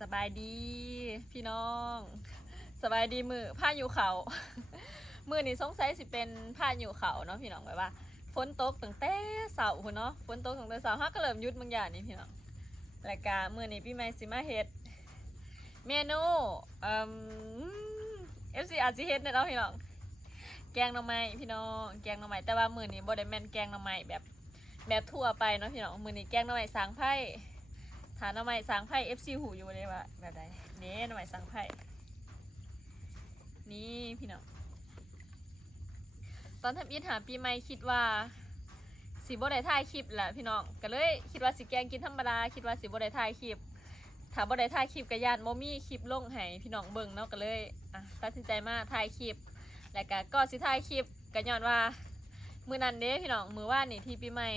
สบายดีพี่น้องสบายดีมือผ้าอยู่เขามือนี่สงสัยสิเป็นผ้าอยู่เขาเนาะพี่น้องแบบว่าฝนตกตั้งแต่เสาร์พุ่นเนาะฝนตกตั้งแต่เสาร์ฮักก็เริ่มหยุดบางอย่างนี่พี่น้องรายการมือนี่พี่ไม้สิมาเฮ็ดเมนูFC อาจสิเฮ็ดเนาะพี่น้องแกงหน่อไม้พี่น้องแกงหน่อไม้แต่ว่ามือนี้บ่ได้แม่นแกงหน่อไม้แบบทั่วไปเนาะพี่น้องมือนี้แกงหน่อไม้สางไผ่ฐานหน่อไม้สางไผ่ FC หูอยู่เลยว่าแบบใดนี่หน่อไม้สางไผ่นี่พี่น้องตอนทำอิฐหาปีใหม่คิดว่าสิบ่ได้ถ่ายคลิปแหละพี่น้องก็เลยคิดว่าสิแกงกินธรรมดาคิดว่าสิบ่ได้ถ่ายคลิปถ้าบ่ได้ถ่ายคลิปก็ย่านบ่มีคลิปลงให้พี่น้องเบิ่งเนาะก็เลยตัดสินใจมาถ่ายคลิปแล้วก็สิถ่ายคลิปก็ย้อนว่ามื้อนั้นเด้พี่น้องมื้อว่านนี่ที่ปีใหม่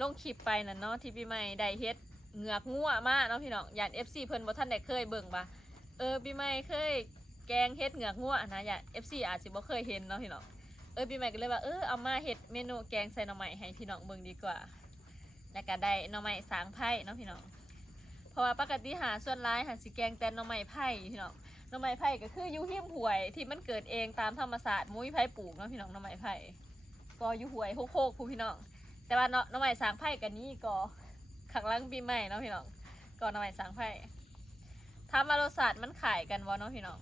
ลงคลิปไปนั่นเนาะที่ปีใหม่ได้เฮ็ดเหงือกงัวมาเนาะพี่น้องย่าน FC เพิ่นบ่ทันได้เคยเบิ่งบ่ปีใหม่เคยแกงเฮ็ดเหงือกงัวนะย่าน FC อาจสิบ่เคยเห็นเนาะพี่น้องปีใหม่ก็เลยว่าเอามาเฮ็ดเมนูแกงใส่หน่อไม้ให้พี่น้องเบิ่งดีกว่าแล้วก็ได้หน่อไม้สางไผ่เนาะพี่น้องเพราะว่าปกติหาส่วนร้ายหาสิแกงแต่หน่อไม้ไผ่พี่น้องหน่อไม้ไผ่ก็คืออยู่หิมห้วยที่มันเกิดเองตามธรรมศาสตร์มุ้ยไผ่ปลูกเนาะพี่น้องหน่อไม้ไผ่ก็อยู่ห้วยโคกพี่น้องแต่ว่าหน่อไม้สางไผ่กันนี่ก็ขังลังปีใหม่เนาะพี่น้องก็หน่อไม้สางไผ่ทำมารสชาติมันขายกันวะเนาะพี่น้อง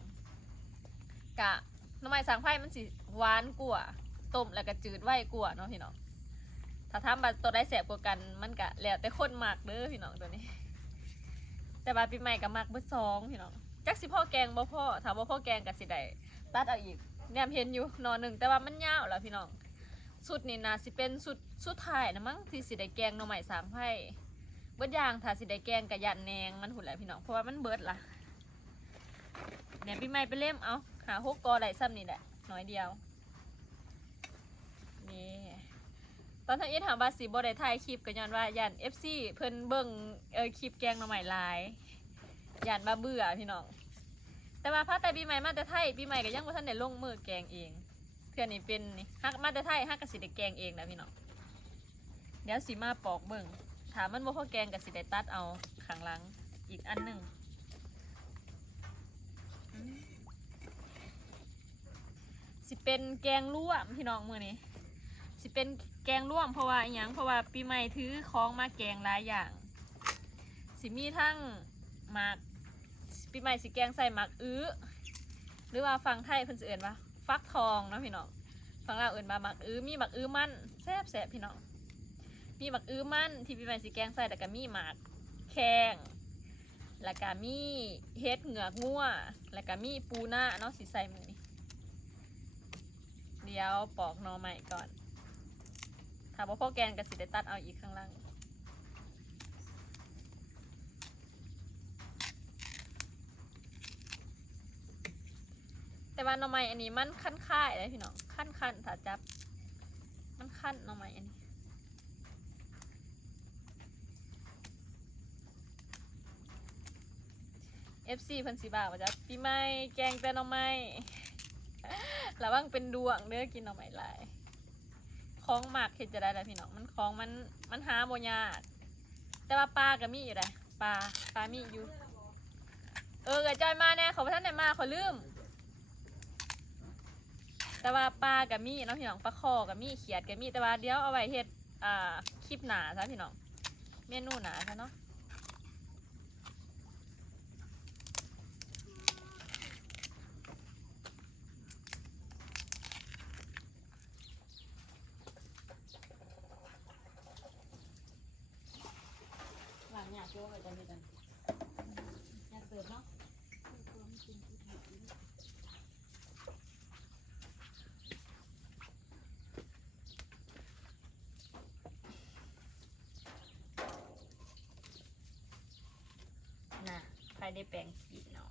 กะหน่อไม้สางไผ่มันสิหวานกว่าต้มแล้วก็จืดไว้กว่าเนาะพี่น้องถ้าทำแบบตัวได้แสบกว่ากันมันกะแล้วแต่คนหมักเด้อพี่น้องตัวนี้แต่บาปีใหม่กับมักเบอร์2พี่น้องจักสิพ่อแกงบ่พ่อถามว่าพ่อแกงกับสิได้ตัดเอาอีกแนมเห็นอยู่นอนหนึ่งแต่ว่ามันยาวแล้วพี่น้องสุดนี่นะสิเป็นสุดท้ายนะมั้งที่สิได้แกงหน่อไม้สางไผ่เบิดอย่างถ้าสิได้แกงกับยันแนงมันหุ่นแหละพี่น้องเพราะว่ามันเบิดละเนี่ยปีใหม่ไปเล่มเอาหา6 กอได้ซ้ำนี่แหละน้อยเดียวนี่ตอนทำอิฐหาบาสีบ่ได้ถ่ายคลิปก็ย้อนว่ายัน FC เพิ่นเบิ่งคลิปแกงหน่อไม้ลายยันมาเบื่อพี่น้องแต่ว่าพาแต่ปีใหม่มาแต่ไทยปีใหม่ก็ยังบ่ทันได้ลงมือแกงเองเพื่อนนี่เป็นนี่ฮักมาแต่ไทยฮักก็สิได้แกงเองนะพี่น้องเดี๋ยวสิมาปอกเบิ่งถามมันบ่พอแกงก็สิได้ตัดเอาข้างหลังอีกอันนึงสิเป็นแกงร่วมพี่น้องมื้อนี้สิเป็นแกงร่วมเพราะว่าอย่างเพราะว่าปีใหม่ถือของมาแกงหลายอย่างสิมีทั้งหมากปีใหม่สิแกงใส่หมากหรือว่าฟังไทยเพิ่นสิเอิ้นว่าฟักทองเนาะพี่น้องฟังลาวเอิ้นว่าหมากมีหมากมันแซ่บพี่น้องมีหมากมันที่ปีใหม่สิแกงใส่แล้วก็มีหมากแข้งแล้วก็มีเฮ็ดเหงือกงัวแล้วก็มีปูนาเนาะสิใส่มื้อนี้เดี๋ยวปอกหน่อไม้ก่อนถ้าบ่พอแกงก็สิได้ตัดเอาอีกข้างล่างแต่ว่าหน่อไม้อันนี้มันขั้นค่ายเลยพี่น้องขั้นถ้าจับมันขั้นหน่อไม้อันนี้FC เพิ่นสิบ่าว่าจะปีใหม่แกงแต่หน่อไม้ระวังเป็นดวงเด้อกินหน่อไม้หลายของหมักเฮ็ดจะได้ล่ะพี่น้องมันของมันหาบ่ยากแต่ว่าปลาก็มีอยู่ได้ปลามีอยู่ก็จอยมาแน่เขาบ่ทันได้มาเขาลืมแต่ว่าปลากับมีเนาะพี่น้องปลาคอกับมีเขียดกับมีแต่ว่าเดี๋ยวเอาไว้เฮ็ดคลิปหนาซะพี่น้องเมนูหนาซะเนาะหลังเนี่ยช่วยกันดีกันอยากเสิร์ฟเนาะน่ะใครได้แปลงกินเนาะ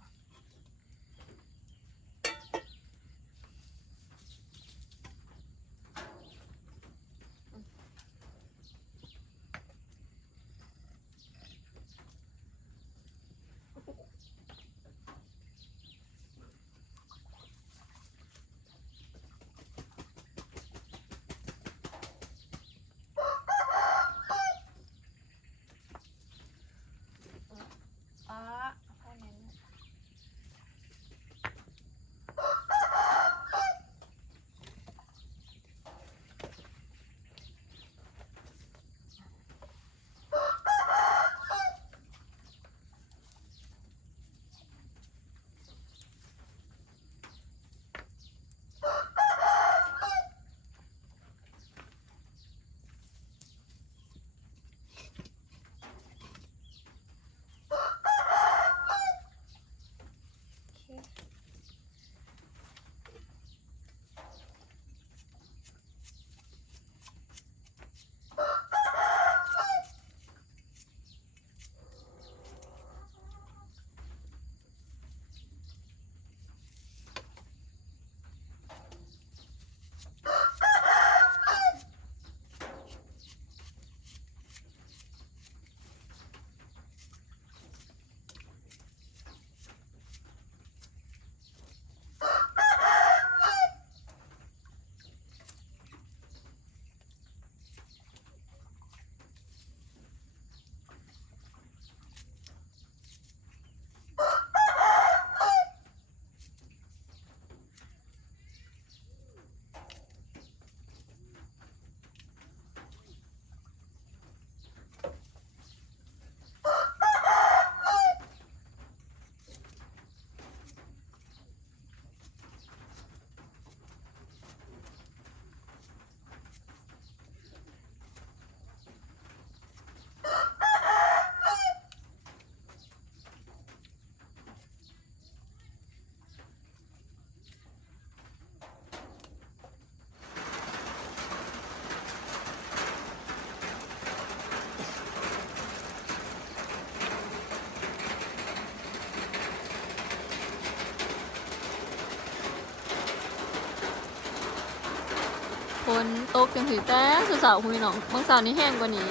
ฝนตกจังสิแต่เสาๆคุณพี่น้องบางเสานี่แห้งกว่านี้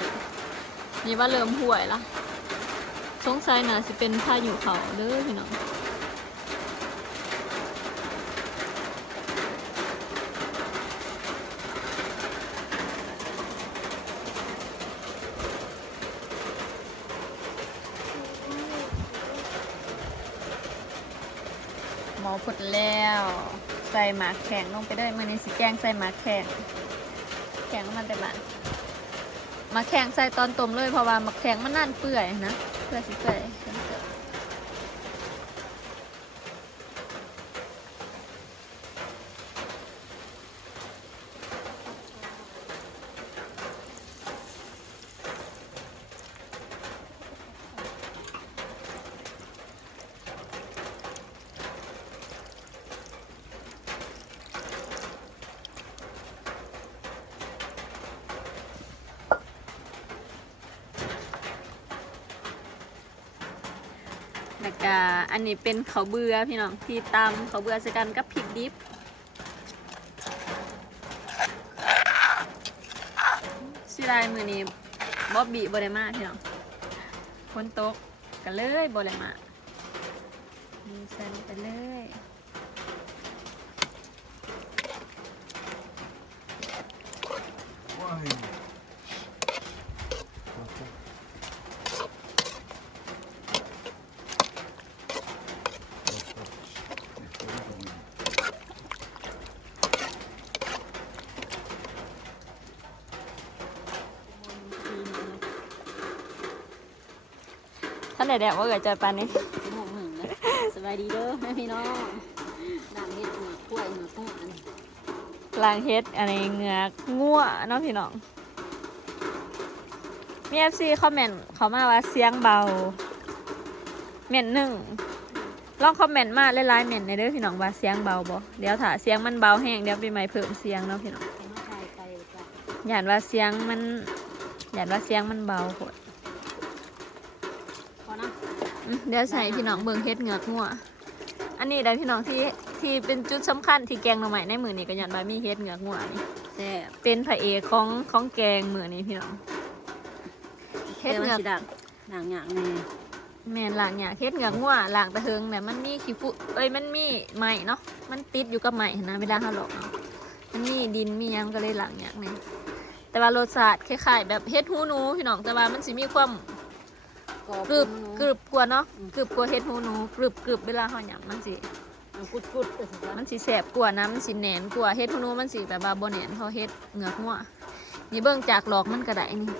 นี่ว่าเริ่มห่วยละสงสัยน่าสิเป็นพายุเขาเด้อพี่น้องหมอผดแล้วใส่หมากแข็งลงไปด้วยมือนี้สิแกงใส่หมากแข็งมันแต่บ้านหมากแข็งใส่ตอนต้มเลยเพราะว่าหมากแข็งมันนั่นเปื่อยนะเปื่อยสิเปื่อยแล้วก็อันนี้เป็นข้าวเบื่อพี่น้องที่ตำข้าวเบื่อใส่กันกับพริกดิบสิได้มือนี้บ๊อบบี้บ่ได้มาพี่น้องฝนตกกันเลยบ่ได้มานี่ใส่ลงไปเลยท่านไหนแดดว่าเกิดใจปานนี้ หงหนึ่งเลยสบายดีเด้อแม่พี่น้องดำเห็ดหมากกล้วยหมากกุ้งอัน ล้างเฮ็ดอันนี้เหงือกงัวเนาะพี่น้องมี FC คอมเมนต์เขามาว่าเสียงเบาเม่นหนึ่งลองคอมเมนต์มาหลายๆเม่นในเด้อพี่น้องว่าเสียงเบาบ่เดี๋ยวถ้าเสียงมันเบาแห้งเดี๋ยวปีใหม่เพิ่มเสียงเนาะพี่น้อง เอามาไทยไปจ้ะ อย่านว่าเสียงมันเบาโหด พอนะ เดี๋ยวใส่พี่น้องเบิ่งเฮ็ดเหงือกงัวอันนี้ได้พี่น้องที่เป็นจุดสำคัญที่แกงหน่อไม้ในมื้อนี้ก็ย้อนว่ามีเฮ็ดเหงือกงัวนี่ แซ่บ เป็นพระเอกของแกงมื้อนี้พี่น้องเฮ็ด แต่ เห มัน งือก สิดักด่างหยางแน่ แม่นล้างหยาเฮ็ดเหงือกงัวล้างตะเฮิงเนี่ยมันมีขี้ฝุ่มันมีไหม้เนาะมันติดอยู่กับไหม้นะเวลาเฮาลอกเนาะมันมีดินมีหยังก็เลยล้างหยากนี่แต่ว่ารสชาติคล้ายๆแบบเฮ็ดหูหนูพี่น้องแต่ว่ามันสิมีความกรึบกว่าเนาะกรึบกว่าเฮ็ดหูหนูกรึบเวลาเฮาหยำมันสิ กุดแต่สุดท้าย มันสิแสบกว่านะมันสิแหนนกว่าเฮ็ดหูหนูมันสิแบบว่าบ่แหนนเท่าเฮ็ดเหงือกงัวนี่เบิ่งจากดอกมันก็ได้นี่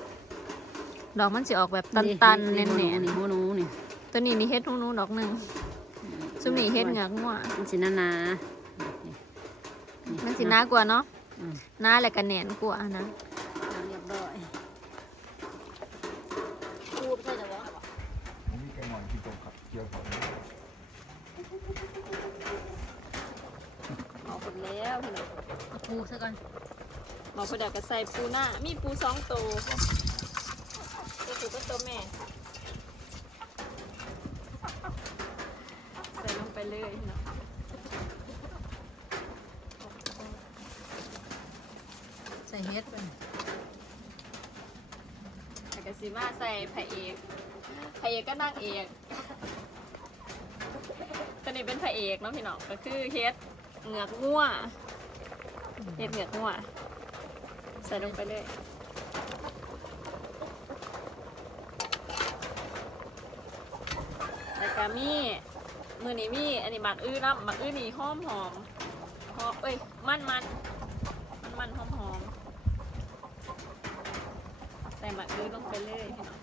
ดอกมันสิออกแบบตันๆแน่น นี่หูหนูนี่ ๆตัวนี้นี่เฮ็ดหูหนูดอกหนึงซุมนี่เฮ็ดเหงือกงัว มันสินานา มันสิหนากว่าเนาะหน้าแล้วก็แหนนกว่านะ เรียบร้อยพูดใช่แต่ว่า นี่แกงหน่อยกินตรงครับเกี่ยวเขา เอาหมดแล้วพี่น้อง เอาปูซะก่อน หมอพอดก็ใส่ปูหน้ามีปู2ตัวตัวผู้ก็ตัวแม่ใส่ลงไปเลยพี่น้อง ใส่เฮ็ดไป แล้วก็สิมาใส่พระเอกก็นางเอกตัวนี้เป็นพระเอกเนาะพี่น้องก็คือเฮ็ดเหงือกงัวเฮ็ดเหงือกงัวใส่ลงไปเลยแล้วก็มีมือนี้มีอันนี้หมักอื้อเนาะหมักอื้อนี่หอมเอ้ยมันหอมใส่หมักอื้อลงไปเลยพี่น้อง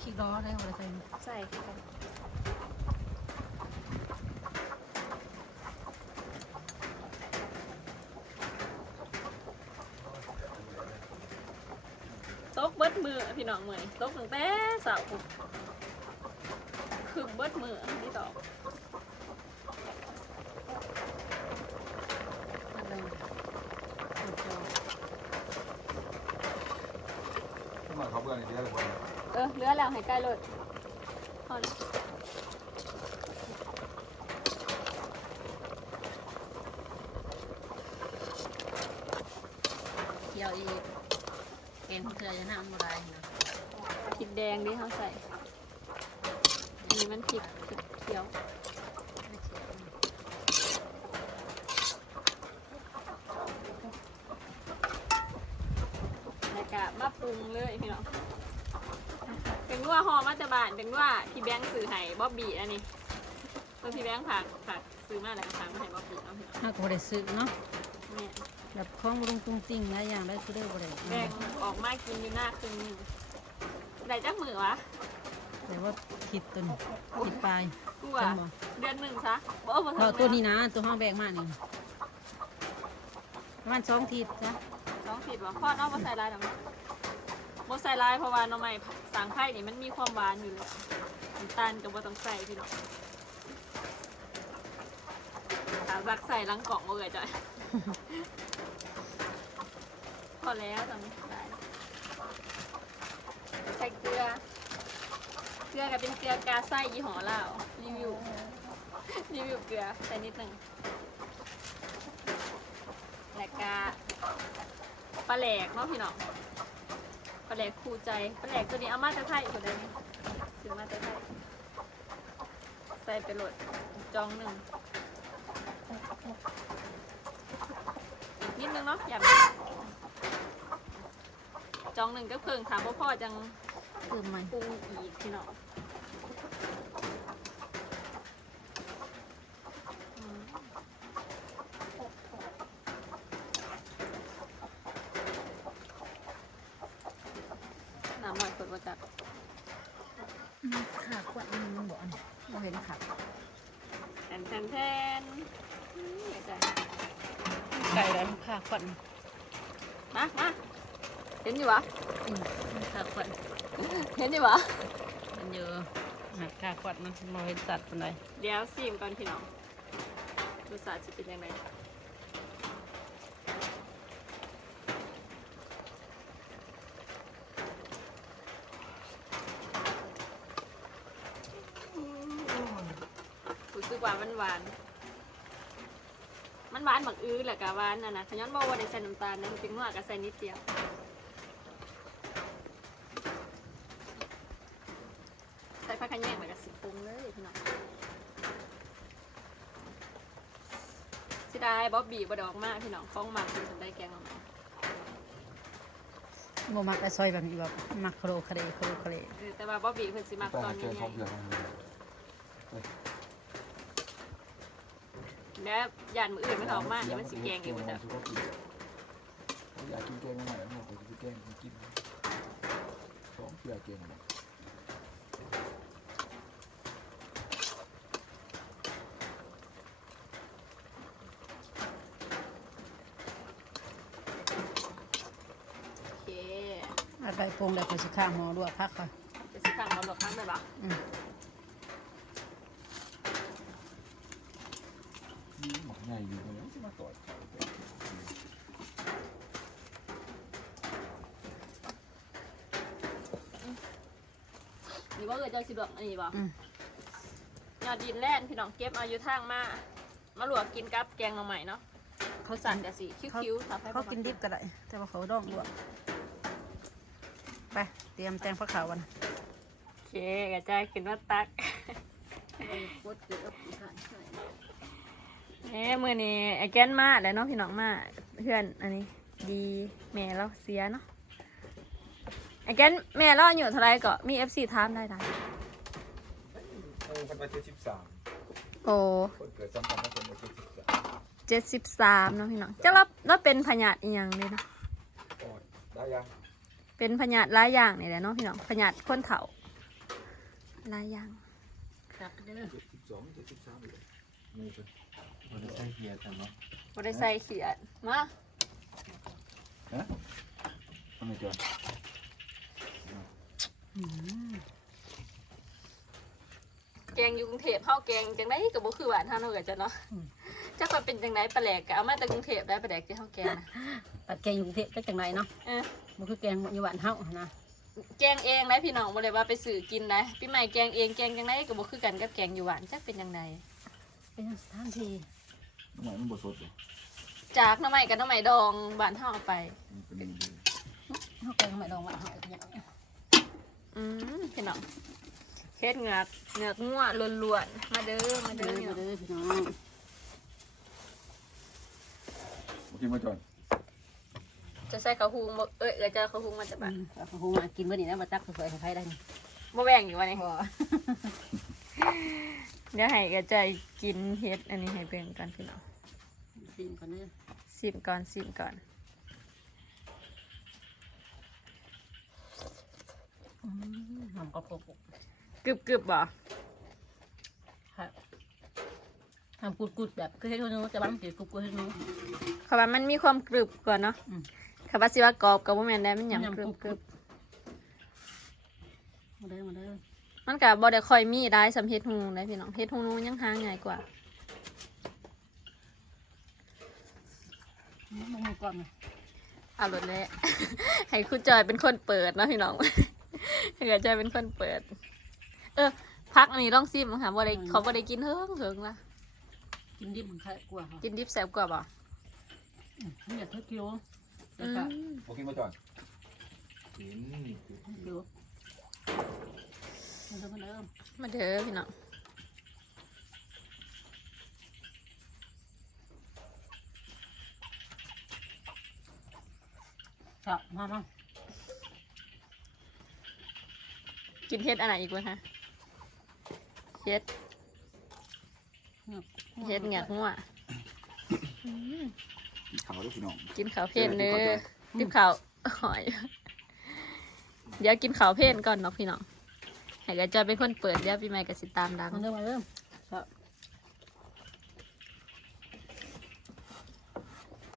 ขี้ร้อได้หัวใจ ใส่ค่ะตกเบิดมือพี่น้องเมยตกตั้งแต่เสาร์คือเบิดมือที่ตอก ขึ้นมาเขาเบื่อในเดียวเลย เลือแล้วให้ใกล้เลยพอแล้ว ยวอีกแกงเกลือจะน้ำอะไรนะ พริกแดงดิเขาใส่อันนี้มันพริกเขียวแล้วก็มาปรุงเลยพี่น้องเป็นนัวหอมมาจากบ้านเป็นนัวพี่แบงค์ซื้อให้บ๊อบบี้อันนี้เมื่อพี่แบงค์ผักซื้อมาแล้วก็ฝากมาให้บ๊อบบี้เอาพี่น้อง ถ้าก็บ่ได้ซื้อเนาะ แม่ แบบคล้องรุงตุ้งติ้งหลายอย่างได้คือได้บ่ได้ แบ่งออกมากินอยู่หน้าครึ่งหนึงได้จักมือวะ แต่ว่าผิดตัวนี้ผิดปลาย กูอ่ะ จังบ่ เดือนหนึ่งซะบ่ เพราะตัวนี้นะตัวห้องแบกมานี่ประมาณ2 ทิศจ้ะ 2 ผิดวะพ่อน้องบ่ใส่ลายดอกบ่ใส่ลายเพราะว่าหน้องใหม่สังไข่นี่มันมีความหวานอยู่แล้วน้ำตาลก็บ่ต้องใส่พี่น้องถามรักใส่ลังกล่องบ่เอ่ยจ้ะ พอแล้วตอนนี้ได้ใส่เกลือก็เป็นเกลือกาไส้ยี่ห้อลาวรีวิวเกลือใส่นิดหนึงแล้วก็ปลาแหลกเนาะพี่น้องปลาแหลกคู่ใจปลาแหลกตัวนี้เอามาจากไทยคนใดนี่ซื้อมาจากไทยใส่ไปโหลดจองหนึ่งอีกนิดนึงเนาะอย่าจองหนึ่งก็เพิ่งถามว่าพ่อจัง เติมมัน ปรุงอีกพี่น้องน้ำหน่อยคนมาจัด ขาขวดมันบ่อันบ่เห็นขา แทนไม่ใจ ไก่แล้วขาขวด มาเห็นอยู่วะ ขาขวด เห็นอยู่วะ มันเยอะขาขวดมันบ่เห็นสัตว์ปานใด เดี๋ยวซีมก่อนพี่น้องรสชาติจะเป็นยังไงรู้สึกว่ามันหวานหมักอื้อแหละกะหวานน่ะนะขย้อนบอกว่าได้ใส่น้ำตาลนะจริงๆว่าก็ใส่นิดเดียวใส่ผักขะแยงแล้วก็สิปรุงเลยพี่น้องสิได้บ๊อบบี้บ่ดอกมากพี่น้องฟ้องหมักเป็นสได้แกงออกมา บ่มักไอ้ซอยแบบนี้แบบมักโครคาเรแต่ว่าบ๊อบบี้เพิ่นสิมัก แต่ ตอน เจ นี้ อ ไง เขาเบื่อแล้ว แล้วยานมืออื่นมันออกมาเนี่ยวมันสิแกงอยู่จ้ะ อยากกินแกงใหม่ๆผมจะแกงกินของเบื่อแกง โอเค เอาไปปรุงแล้วก็สิข้างหม้อด้วยพักก่อน จะสิขังมาหลบข้างไปบ่ หมกใหญ่อยู่เลยจะมาต่อย นี่ว่าเออเจ้าสิดวกอันนี้บ่ยอดดินแล่นพี่น้องเก็บเอาอยู่ทางมาลวกกินกับแกงหน่อไม้เนาะเขาสั่นแต่สิคิ้วๆครับให้ เขากินดิบก็ได้แต่ว่าเขาดองด้วยไปเตรียมแตงผักขาวกัน โอเคกระจายขึ้นมาตัก กดเกลือกับอีกค่ะ มื้อนี้ไอ้แกนมาแล้วเนาะพี่น้องมาเพื่อนอันนี้ดีแม่เราเสียเนาะไอ้แกนแม่เราอายู่เท่าไรก็มี FC ถามได้ คนไป73 โอ้ คนเกิดซ้ำกันแล้วคนไป73เนาะพี่น้องจะรับเป็นพญาติอีหยังเลยเนาะ 73ได้ยัง เป็นพญาติหลายอย่างนี่แหละเนาะพี่น้องพญาติคนเฒ่าหลายอย่าง ตักเด้อ 72 73เลยนี่คือมันใช้เกียร์กันเนาะ บ่ได้ใส่เขียดมา ทำไมเจอ แกงอยู่กรุงเทพเฮาแกงจังไดก็บ่คือบ้านเฮาเนาะเอ้ยจ้ะเนาะจักว่าเป็นจังไดปลาแหลกก็เอามาจากกรุงเทพได้ปลาแหลกที่เฮาแกงนะ ปัดแกงอยู่กรุงเทพจักจังไรเนาะ เออ มันคือแกงอยู่บ้านเฮานะ แกงเองนะพี่น้องบ่ได้ว่าไปซื้อกินนะพี่ใหม่แกงเองแกงจังไดก็บ่คือกันกับแกงอยู่บ้านจักเป็นจังได เป็นสถานที่ น้ำมันมันบดสดเลย จากหน้ำใหม่กับหน้ำใหม่ดองบ้านเฮาเอาไป เป็นดี เขาแกงไม่ดองว่าหอยอย่างเงี้ย พี่น้องเฮ็ดเหงือกงัวล้วนๆมาเด้อมา เด้ เด้ อ อ มาเด้อพี่น้อง โอเคมาจอน จะใส่ข้าวหุงบ่เอ้ยจะข้าวหุงมาจากบ้าน เขาคงมากินมื้อนี้นะมาตักสวยๆให้ใครได้นี่ บ่แบ่งอยู่วะนี่ พอ เดี๋ยวให้กระจายกินเฮ็ดอันนี้ให้เบิ่งก่อนพี่น้อง ซิมก่อนเด้อ ซิมก่อน หอมกระปุก กึบบ่ ครับทำกุดๆแบบคือให้นู้จะบ้านเกี่ยวกุดๆให้นู้ เขาว่ามันมีความกรึบก่อนเนาะเขาว่าสิว่ากรอบก็บ่แม่นได้มันหยังกรึบ มาเด้อมาเด้อ มันก็บ่ได้ค่อยมีได้สำเฮ็ดฮูได้พี่น้องเฮ็ดฮูนูยังหาง่ายกว่า มึงก่อน เอารถแล้ว ให้คุณจอยเป็นคนเปิดเนาะพี่น้อง ให้กระจายเป็นคนเปิด พักอันนี้ลองซิมค่ะบ่ได้เขาบ่ได้กินเฮิงล่ะ กินดิบมันใครกลัวเขา กินดิบแซ่บกว่าบ่ ไม่อยากเท่ากิโล อืม โอเคมาจอนกิน กิโลมาเด้อ มาเด้อพี่น้อง จ้ะมา กินเฮ็ดอันไหนอีกวะคะเฮ็ดเหงือกงัว เขาด้วยพี่น้อง กินข้าวเพลนเด้อติบข้าวหอย เดี๋ยวกินข้าวเพลนก่อนเนาะพี่น้องให้กระจายเป็นคนเปิดเดี๋ยวพี่ใหม่ก็สิตามดัง มาเด้อ